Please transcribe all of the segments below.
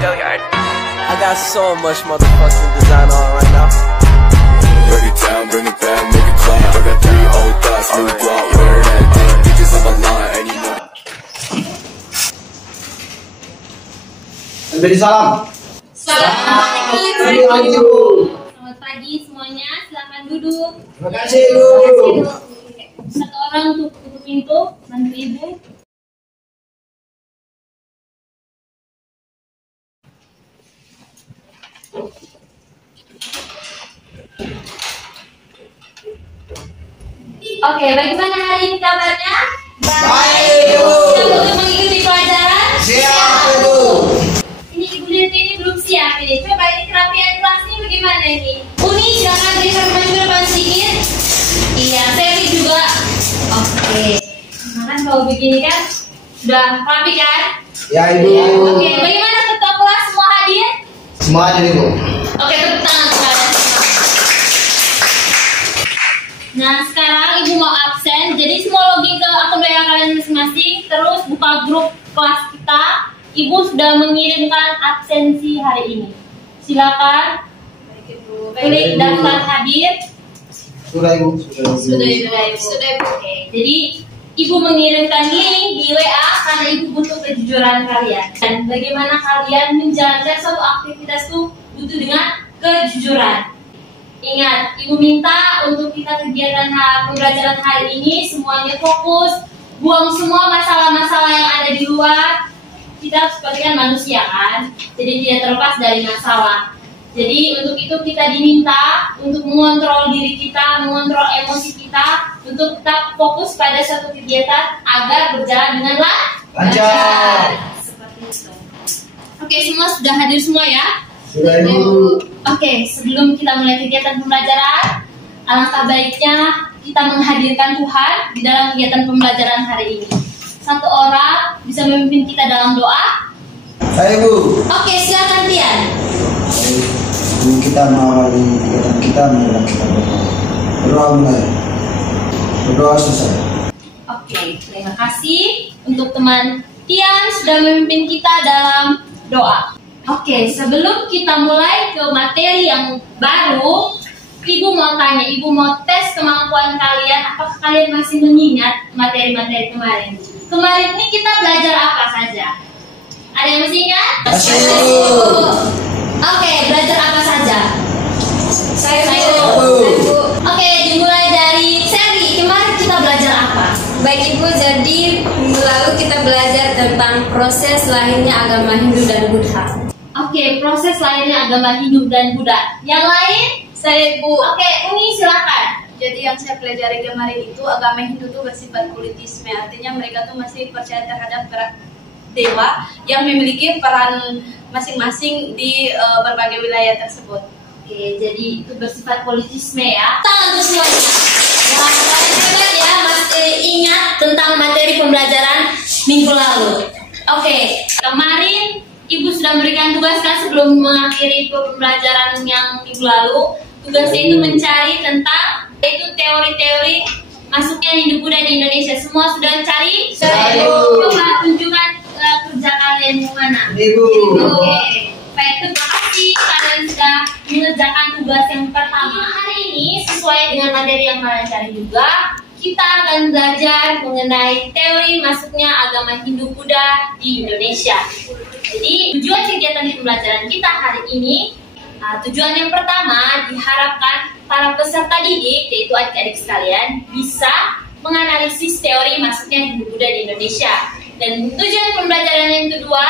Go yard. I got so much motherfucking design on right now. Break it down, bring it back, make it clap. I got 3 old thoughts, new block, where that thing. Bitches on my line, and you know. Beri salam. Assalamualaikum. Selamat pagi semuanya, silakan duduk. Terima kasih, Bu. Satu orang untuk tutup pintu, bantu Ibu. Oke, bagaimana hari ini kabarnya? Baik, Bu. Siap untuk mengikuti pelajaran? Siap, Bu. Ini Ibu lihat ini belum siap ini. Coba ini kerapian kelas ini bagaimana ini? Uni, silakan berikan maju depan sedikit. Iya, Seri juga. Oke. Nah kan kalau begini kan sudah rapi kan? Ya, Ibu. Oke, bagaimana ketua kelas semua hadir? Semua hadir, Ibu. Oke, tepuk tangan kepada semua. Nah, sekarang Ibu mau absen. Jadi semua login ke akun WA kalian masing-masing. Terus buka grup kelas kita. Ibu sudah mengirimkan absensi hari ini. Silakan. Baik, Ibu. Klik daftar hadir. Sudah, Ibu. Sudah Ibu. Oke. Jadi Ibu mengirimkan link di WA karena Ibu butuh kejujuran kalian. Dan bagaimana kalian menjalankan suatu aktivitas itu butuh dengan kejujuran. Ingat, Ibu minta untuk kita kegiatan pembelajaran hari ini semuanya fokus, buang semua masalah-masalah yang ada di luar. Kita seperti kan manusia kan, jadi tidak terlepas dari masalah. Jadi untuk itu kita diminta untuk mengontrol diri kita, mengontrol emosi kita, untuk tetap fokus pada suatu kegiatan agar berjalan dengan lancar. Seperti itu. Oke, semua sudah hadir semua ya? Sudah, Ibu. Oke, sebelum kita mulai kegiatan pembelajaran, alangkah baiknya kita menghadirkan Tuhan di dalam kegiatan pembelajaran hari ini. Satu orang bisa memimpin kita dalam doa. Ayo, Bu. Oke, silakan Tian. Ini kita mengawali kegiatan kita menjelang kita berdoa. Berdoa mulai. Berdoa selesai. Oke, terima kasih untuk teman Tian sudah memimpin kita dalam doa. Oke, sebelum kita mulai ke materi yang baru, Ibu mau tanya, Ibu mau tes kemampuan kalian, apakah kalian masih mengingat materi-materi kemarin? Kemarin ini kita belajar apa saja? Ada yang masih ingat? Masih. Oke, belajar apa saja? Saya Bu. Oke, dimulai dari Seri. Kemarin kita belajar apa? Baik Ibu, jadi minggu lalu kita belajar tentang proses lahirnya agama Hindu dan Buddha. Oke, proses lahirnya agama Hindu dan Buddha. Yang lain? Saya Ibu. Oke, Uni silakan. Jadi yang saya pelajari kemarin itu agama Hindu itu bersifat politisme, artinya mereka tuh masih percaya terhadap dewa yang memiliki peran masing-masing di berbagai wilayah tersebut. Oke, jadi itu bersifat politisme ya. Tangan untuk semuanya. Wah, kalian hebat ya, masih ingat tentang materi pembelajaran minggu lalu. Oke, kemarin Ibu sudah memberikan tugas kan sebelum mengakhiri pembelajaran yang minggu lalu. Tugasnya itu mencari tentang itu teori-teori masuknya Hindu Buddha di Indonesia. Semua sudah mencari? Coba tunjukkan kerja kalian yang mana. Ibu. Oke, baik, terima kasih kalian sudah mengerjakan tugas yang pertama. Hari ini sesuai dengan materi yang kalian cari juga, kita akan belajar mengenai teori masuknya agama Hindu Buddha di Indonesia. Jadi tujuan kegiatan di pembelajaran kita hari ini, tujuan yang pertama diharapkan para peserta didik, yaitu adik-adik sekalian, bisa menganalisis teori masuknya Hindu Buddha di Indonesia. Dan tujuan pembelajaran yang kedua,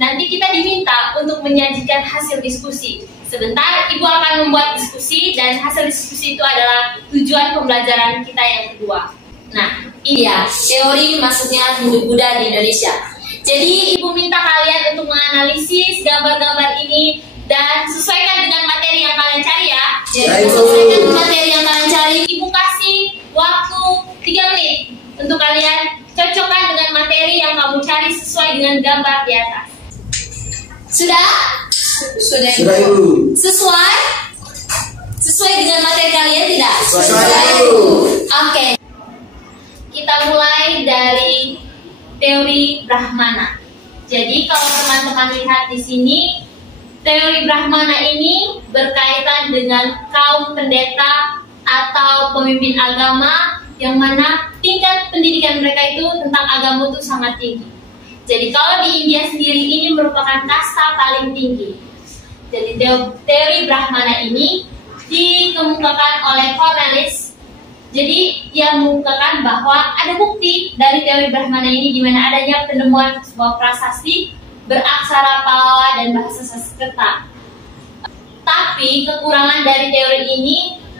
nanti kita diminta untuk menyajikan hasil diskusi. Sebentar Ibu akan membuat diskusi dan hasil diskusi itu adalah tujuan pembelajaran kita yang kedua. Nah, ini ya teori masuknya Hindu Buddha di Indonesia. Jadi Ibu minta kalian untuk menganalisis gambar-gambar ini dan sesuaikan dengan materi yang kalian cari ya. Jadi sesuaikan dengan materi yang kalian cari. Ibu kasih waktu 3 menit untuk kalian cocokkan dengan materi yang kamu cari sesuai dengan gambar di atas. Sudah? Sudah Ibu. Sesuai? Sesuai dengan materi kalian tidak? Sesuai, Ibu. Oke. Kita mulai dari teori Brahmana. Jadi kalau teman-teman lihat di sini, teori Brahmana ini berkaitan dengan kaum pendeta atau pemimpin agama yang mana tingkat pendidikan mereka itu tentang agama itu sangat tinggi. Jadi kalau di India sendiri ini merupakan kasta paling tinggi. Jadi teori Brahmana ini dikemukakan oleh Cornelis. Jadi dia mengungkapkan bahwa ada bukti dari teori Brahmana ini di mana adanya penemuan sebuah prasasti beraksara Pallava dan bahasa Sanskerta. Tapi kekurangan dari teori ini,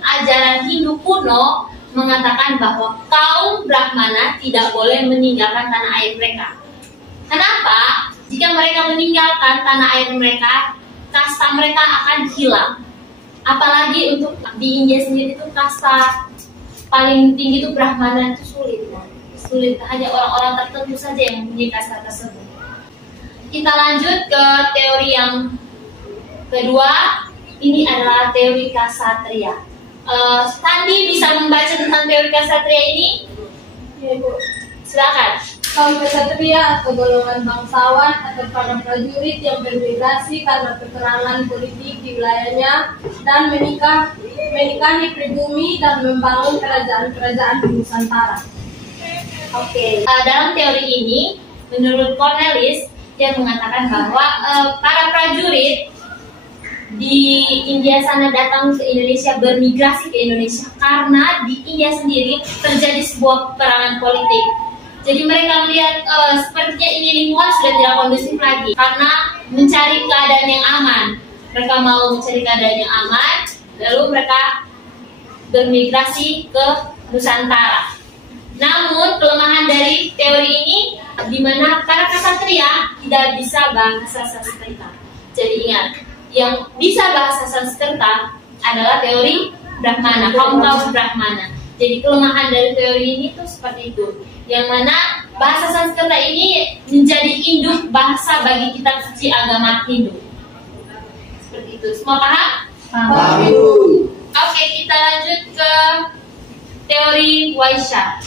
ajaran Hindu kuno mengatakan bahwa kaum Brahmana tidak boleh meninggalkan tanah air mereka. Kenapa? Jika mereka meninggalkan tanah air mereka, kasta mereka akan hilang. Apalagi untuk di India sendiri itu kasta paling tinggi itu Brahmana itu sulit, hanya orang-orang tertentu saja yang mempunyai kasta tersebut. Kita lanjut ke teori yang kedua, ini adalah teori Ksatria. Sandi bisa membaca tentang teori Ksatria ini? Ya, Bu. Silakan. Kaum Ksatria atau golongan bangsawan atau para prajurit yang bermigrasi karena peperangan politik di wilayahnya dan menikahi pribumi dan membangun kerajaan-kerajaan di Nusantara. Oke. Dalam teori ini, menurut Cornelis, dia mengatakan bahwa para prajurit di India sana datang ke Indonesia, bermigrasi ke Indonesia karena di India sendiri terjadi sebuah peperangan politik. Jadi mereka melihat sepertinya ini lingkungan sudah tidak kondusif lagi karena mencari keadaan yang aman. Mereka mau mencari keadaan yang aman, lalu mereka bermigrasi ke Nusantara. Namun kelemahan dari teori ini di mana para Ksatria tidak bisa bahasa Sanskerta. Jadi ingat, yang bisa bahasa Sanskerta adalah teori Brahmana, kaum Brahmana. Jadi kelemahan dari teori ini tuh seperti itu. Yang mana bahasa Sanskerta ini menjadi induk bahasa bagi kitab suci agama Hindu. Seperti itu. Semua paham? Paham. Oke, kita lanjut ke teori Vaishya.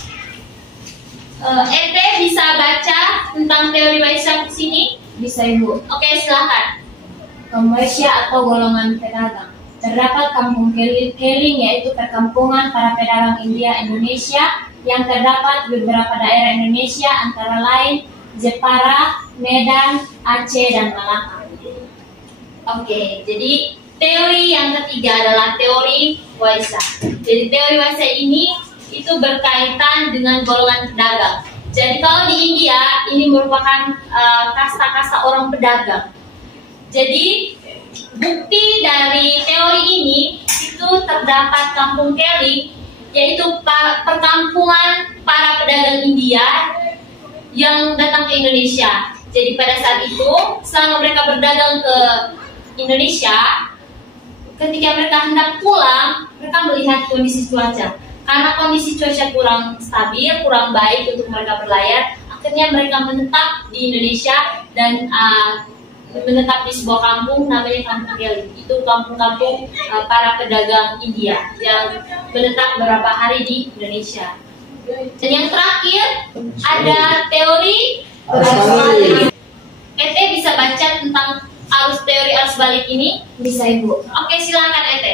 Ente bisa baca tentang teori Vaishya di sini? Bisa, Ibu. Oke, silakan. Kaum Vaishya atau golongan pedagang. Terdapat kampung keling yaitu perkampungan para pedagang India Indonesia yang terdapat di beberapa daerah Indonesia antara lain Jepara, Medan, Aceh, dan Malaka. Oke, jadi teori yang ketiga adalah teori Vaishya. Jadi teori Vaishya ini itu berkaitan dengan golongan pedagang. Jadi kalau di India ini merupakan kasta-kasta orang pedagang. Jadi bukti dari teori ini itu terdapat kampung keling, yaitu perkampungan para pedagang India yang datang ke Indonesia. Jadi pada saat itu, selama mereka berdagang ke Indonesia, ketika mereka hendak pulang, mereka melihat kondisi cuaca. Karena kondisi cuaca kurang stabil, kurang baik untuk mereka berlayar, akhirnya mereka menetap di Indonesia dan menetap di sebuah kampung namanya Kampung Keling. Itu kampung-kampung para pedagang India yang menetap beberapa hari di Indonesia. Dan yang terakhir ada teori arus balik. Ete bisa baca tentang teori arus balik ini? Bisa, Ibu. Oke, silakan Ete.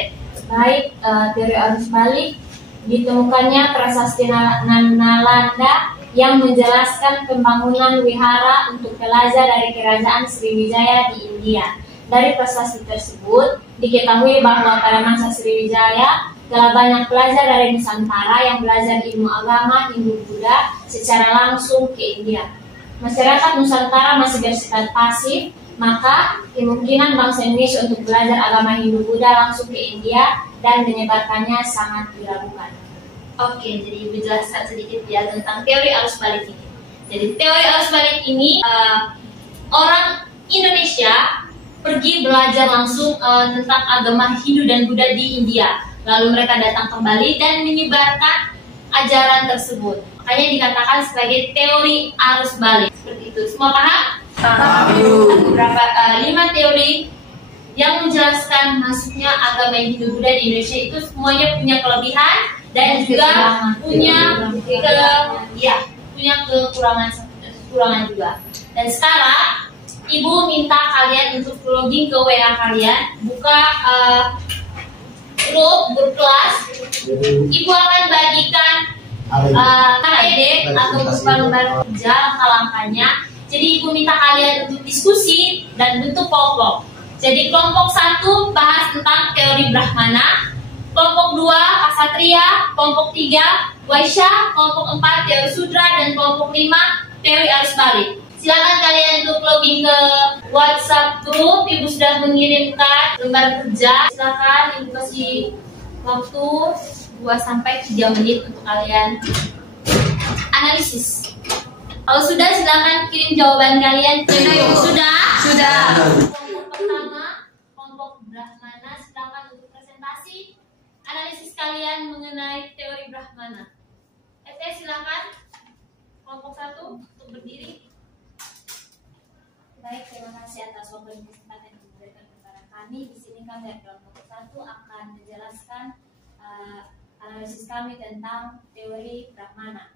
Baik, teori arus balik ditemukannya prasasti Nalanda yang menjelaskan pembangunan wihara untuk pelajar dari kerajaan Sriwijaya di India. Dari prasasti tersebut diketahui bahwa pada masa Sriwijaya telah banyak pelajar dari Nusantara yang belajar ilmu agama Hindu-Buddha secara langsung ke India. Masyarakat Nusantara masih bersifat pasif, maka kemungkinan bangsa Indonesia untuk belajar agama Hindu-Buddha langsung ke India dan menyebarkannya sangat diragukan. Oke, jadi menjelaskan sedikit ya tentang teori arus balik ini. Jadi teori arus balik ini orang Indonesia pergi belajar langsung tentang agama Hindu dan Buddha di India. Lalu mereka datang kembali dan menyebarkan ajaran tersebut. Makanya dikatakan sebagai teori arus balik. Seperti itu. Semua paham? Paham. Beberapa 5 teori yang menjelaskan masuknya agama Hindu Buddha di Indonesia itu semuanya punya kelebihan dan juga punya kekurangan juga. Dan sekarang Ibu minta kalian untuk login ke WA kalian, buka grup kelas. Ibu akan bagikan KPD atau berupa lembar kerja langkah-langkahnya. Jadi ibu minta kalian untuk diskusi dan bentuk kelompok. Jadi kelompok 1 bahas tentang teori Brahmana, kelompok 2 Ksatria, kelompok 3 Waisya, kelompok 4 teori Sudra, dan kelompok 5 teori arus balik. Silakan kalian untuk login ke WhatsApp grup. Ibu sudah mengirimkan lembar kerja. Silakan ibu kasih waktu 2-3 menit untuk kalian analisis. Kalau sudah, silakan kirim jawaban kalian. Sudah? Sudah. Kelompok pertama, kelompok Brahmana, silakan untuk presentasi analisis kalian mengenai teori Brahmana. Silakan. Kelompok 1 untuk berdiri. Baik, terima kasih atas waktu dan kesempatan yang diberikan kepada kami. Di sini kami dari kelompok 1 akan menjelaskan analisis kami tentang teori Brahmana.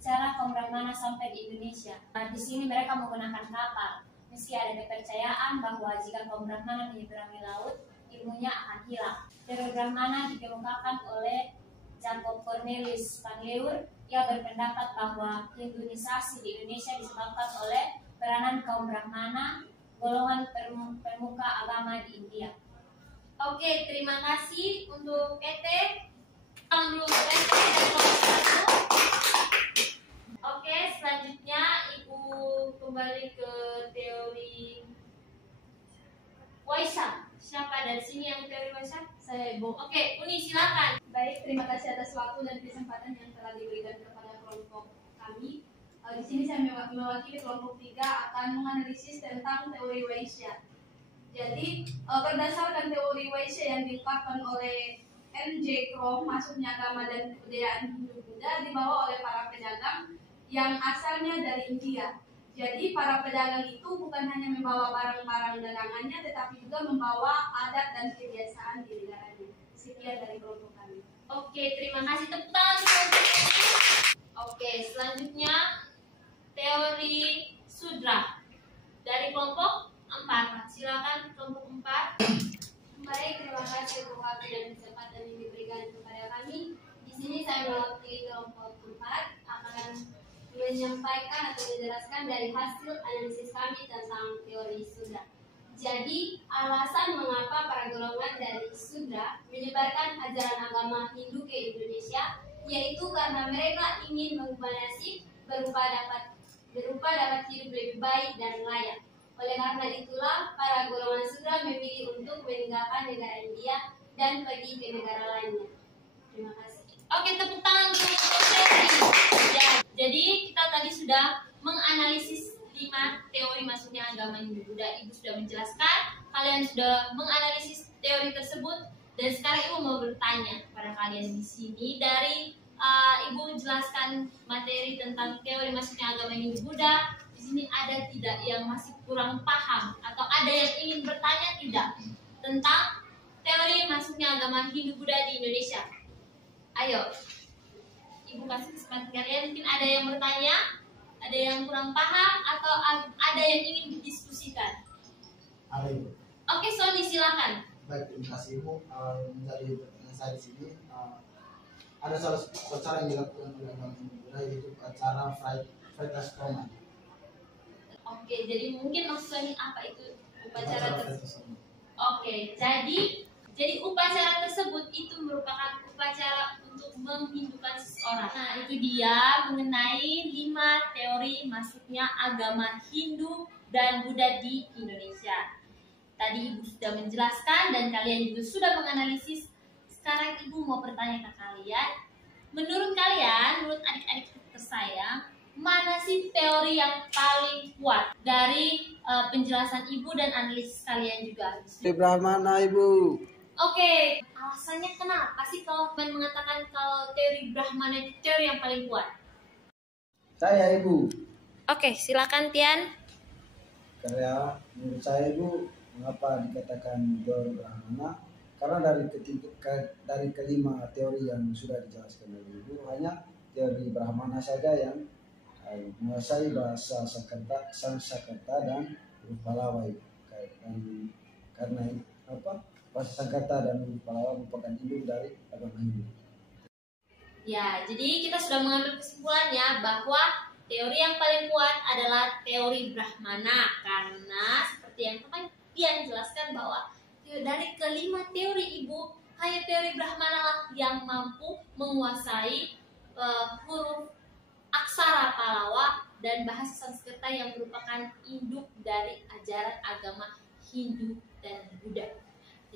Cara kaum Brahmana sampai di Indonesia. Di sini mereka menggunakan kapal. Meski ada kepercayaan bahwa jika kaum Brahmana menyeberangi laut, ilmunya akan hilang. Teori Brahmana dikemukakan oleh Jacob Cornelius van Leur yang berpendapat bahwa Hinduisasi di Indonesia disebabkan oleh peranan kaum Brahmana, golongan pemuka agama di India. Oke, terima kasih untuk PT. Oke, selanjutnya Ibu kembali ke teori Waisya. Siapa dari sini yang teori Waisya? Saya Ibu. Oke, Uni silakan. Baik, terima kasih atas waktu dan kesempatan yang telah diberikan kepada kelompok kami. Di sini saya mewakili kelompok 3 akan menganalisis tentang teori Waisya. Jadi, berdasarkan teori Waisya yang diungkapkan oleh N.J. Krom, masuknya agama dan kebudayaan Hindu-Buddha dibawa oleh para pedagang yang asalnya dari India. Jadi, para pedagang itu bukan hanya membawa barang-barang dagangannya, tetapi juga membawa adat dan kebiasaan di negaranya. Sekian dari kelompok kami. Oke, terima kasih. Tepuk tangan untuk ini. Oke, selanjutnya teori Sudra dari kelompok 4. Silakan kelompok 4. Baik, terima kasih untuk waktu dan kesempatan yang diberikan kepada kami. Di sini saya mewakili kelompok 4 akan menyampaikan atau menjelaskan dari hasil analisis kami tentang teori Sudra. Jadi, alasan mengapa para golongan dari Sudra menyebarkan ajaran agama Hindu ke Indonesia, yaitu karena mereka ingin mengubah nasib berupa dapat hidup lebih baik dan layak. Oleh karena itulah, para golongan Sudra memilih untuk meninggalkan negara India dan pergi ke negara lainnya. Terima kasih. Oke, tepuk tangan untuk teori. Ya, jadi kita tadi sudah menganalisis 5 teori masuknya agama Hindu-Buddha. Ibu sudah menjelaskan, kalian sudah menganalisis teori tersebut, dan sekarang Ibu mau bertanya kepada kalian di sini. Dari Ibu jelaskan materi tentang teori masuknya agama Hindu-Buddha, di sini ada tidak yang masih kurang paham atau ada yang ingin bertanya tidak tentang teori masuknya agama Hindu-Buddha di Indonesia? Ayo, Ibu kasih kesempatan kalian. Mungkin ada yang bertanya, ada yang kurang paham, atau ada yang ingin didiskusikan. Ada Ibu. Oke, Sony silakan. Baik, terima kasih Ibu. Menjadi pertanyaan saya di sini, ada salah satu acara yang dilakukan oleh Bank Hindu-Buddha, yaitu acara Freitas Roman. Oke, jadi mungkin maksud Sony apa itu upacara tersebut? Freitas Roman. Oke, jadi upacara tersebut itu merupakan upacara untuk menghindukan seseorang. Nah, itu dia mengenai 5 teori masuknya agama Hindu dan Buddha di Indonesia. Tadi Ibu sudah menjelaskan dan kalian juga sudah menganalisis. Sekarang Ibu mau bertanya ke kalian. Menurut kalian, menurut adik-adik tersayang, mana sih teori yang paling kuat dari penjelasan Ibu dan analisis kalian juga? Teori Brahmana, Ibu. Oke, alasannya kenapa sih kalau kalian mengatakan kalau teori Brahmana itu teori yang paling kuat? Saya Ibu. Oke, silakan Tian. Karena menurut saya Ibu, mengapa dikatakan teori Brahmana? Karena dari kelima teori yang sudah dijelaskan oleh Ibu, hanya teori Brahmana saja yang menguasai bahasa Sanskerta dan huruf Pallawa itu. Karena apa? Prasangkata dan huruf Pallawa merupakan induk dari agama Hindu. Ya, jadi kita sudah mengambil kesimpulannya bahwa teori yang paling kuat adalah teori Brahmana, karena seperti yang kalian jelaskan bahwa dari kelima teori ibu, hanya teori Brahmana lah yang mampu menguasai huruf aksara Pallawa dan bahasa Sanskerta yang merupakan induk dari ajaran agama Hindu dan Buddha.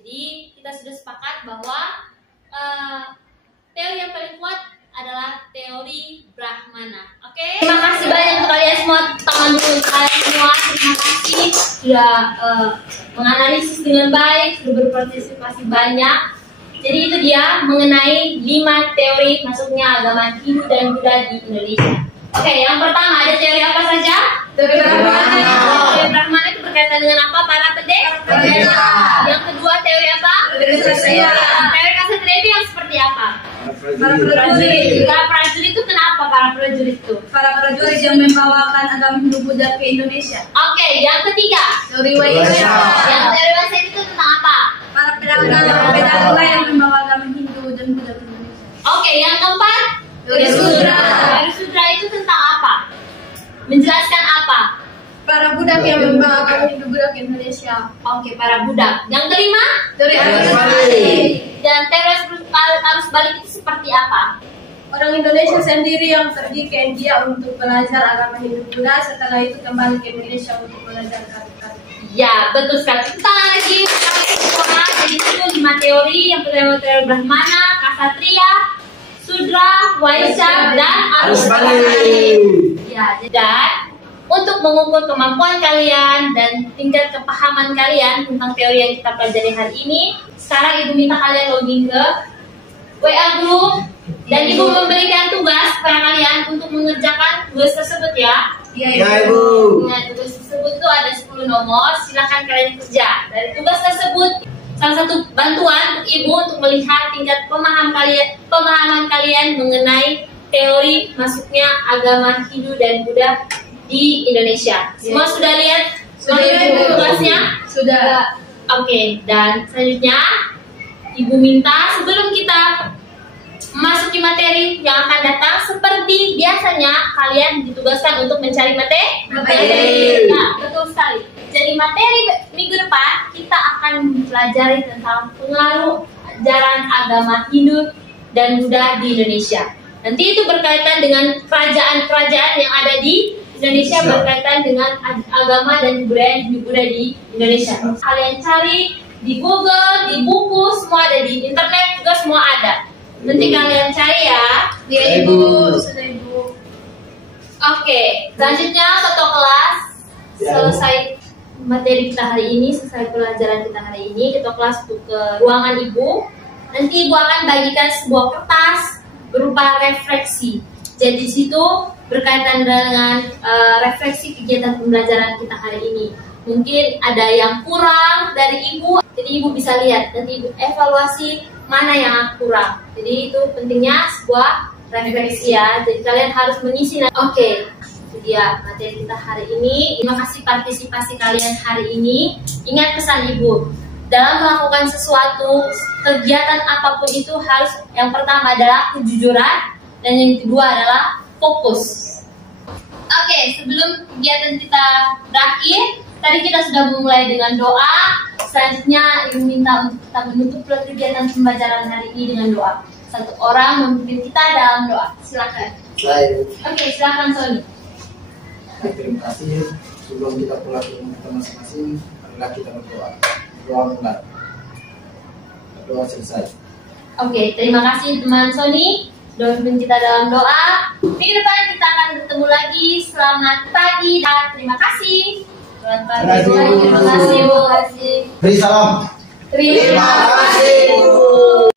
Jadi kita sudah sepakat bahwa teori yang paling kuat adalah teori Brahmana. Oke? Terima kasih banyak untuk kalian semua, tangan dulu kalian semua. Terima kasih sudah menganalisis dengan baik, sudah berpartisipasi banyak. Jadi itu dia mengenai 5 teori masuknya agama Hindu dan Buddha di Indonesia. Oke, yang pertama ada teori apa saja? Teori Brahmana. Teori Brahmana itu berkaitan dengan apa? Para pendeta. Yang kedua teori apa? Teori Ksatria. Teori Ksatria itu yang seperti apa? Para prajurit. Para prajurit itu kenapa para prajurit itu? Para prajurit yang membawakan agama Hindu Buddha ke Indonesia. Oke, yang ketiga. Teori Waisya. Yang teori Waisya itu tentang apa? Para pedagang yang membawa agama Hindu dan Buddha ke Indonesia. Oke, yang keempat. Teori Sudra. Teori Sudra itu tentang apa? Menjelaskan apa? Para budak yang membawa agama Hindu Buddha ke Indonesia. Oke, para budak. Yang kelima. Teori arus balik. Dan teori arus balik itu seperti apa? Orang Indonesia sendiri yang pergi ke India untuk belajar agama Hindu Buddha, setelah itu kembali ke Indonesia untuk belajar kata-kata. Ya, betul sekali. Kita lagi semua. Jadi itu 5 teori. Yang pertama teori Brahmana, Ksatria, Sudra, Waisya, dan arus balik. Ya, dan untuk mengukur kemampuan kalian dan tingkat kepahaman kalian tentang teori yang kita pelajari hari ini, sekarang Ibu minta kalian login ke WA group dan Ibu memberikan tugas kepada kalian untuk mengerjakan tugas tersebut ya. Ya, Ibu. Nah, tugas tersebut itu ada 10 nomor, silakan kalian kerja. Dari tugas tersebut, salah satu bantuan untuk Ibu untuk melihat tingkat pemahaman kalian mengenai teori masuknya agama Hindu dan Buddha di Indonesia. Semua sudah lihat? Sudah, Ibu Ibu. tugasnya? Sudah. Oke, dan selanjutnya Ibu minta sebelum kita memasuki materi yang akan datang, seperti biasanya kalian ditugaskan untuk mencari materi. Ya, betul sekali. Jadi materi minggu depan kita akan mempelajari tentang pengaruh ajaran agama Hindu dan Buddha di Indonesia. Nanti itu berkaitan dengan kerajaan-kerajaan yang ada di Indonesia, berkaitan dengan agama dan budaya Buddha di Indonesia. Kalian cari di Google, di buku, semua ada, di internet juga semua ada. Nanti kalian cari ya. Ya, Ibu. Sudah, Ibu. Oke, selanjutnya ketua kelas selesai materi kita hari ini, selesai pelajaran kita hari ini, ketua kelas untuk ke ruangan Ibu. Nanti Ibu akan bagikan sebuah kertas berupa refleksi. Jadi di situ berkaitan dengan refleksi kegiatan pembelajaran kita hari ini. Mungkin ada yang kurang dari Ibu, jadi Ibu bisa lihat nanti Ibu evaluasi mana yang kurang. Jadi itu pentingnya sebuah refleksi ya. Jadi kalian harus mengisi. Oke, itu dia materi kita hari ini. Terima kasih partisipasi kalian hari ini. Ingat pesan Ibu, dalam melakukan sesuatu kegiatan apapun itu harus, yang pertama adalah kejujuran dan yang kedua adalah fokus. Oke, sebelum kegiatan kita berakhir, tadi kita sudah memulai dengan doa. Selanjutnya Ibu minta untuk kita menutup kegiatan pembelajaran hari ini dengan doa. Satu orang memimpin kita dalam doa. Silakan. Oke, silakan Sony. Terima kasih. Sebelum kita pulang ke rumah kita masing-masing, marilah kita berdoa. Doa mulai. Doa selesai. Oke, terima kasih teman Sony sudah memimpin kita dalam doa. Minggu depan kita akan bertemu lagi. Selamat pagi dan terima kasih. Selamat pagi. Terima kasih. Beri salam. Terima kasih.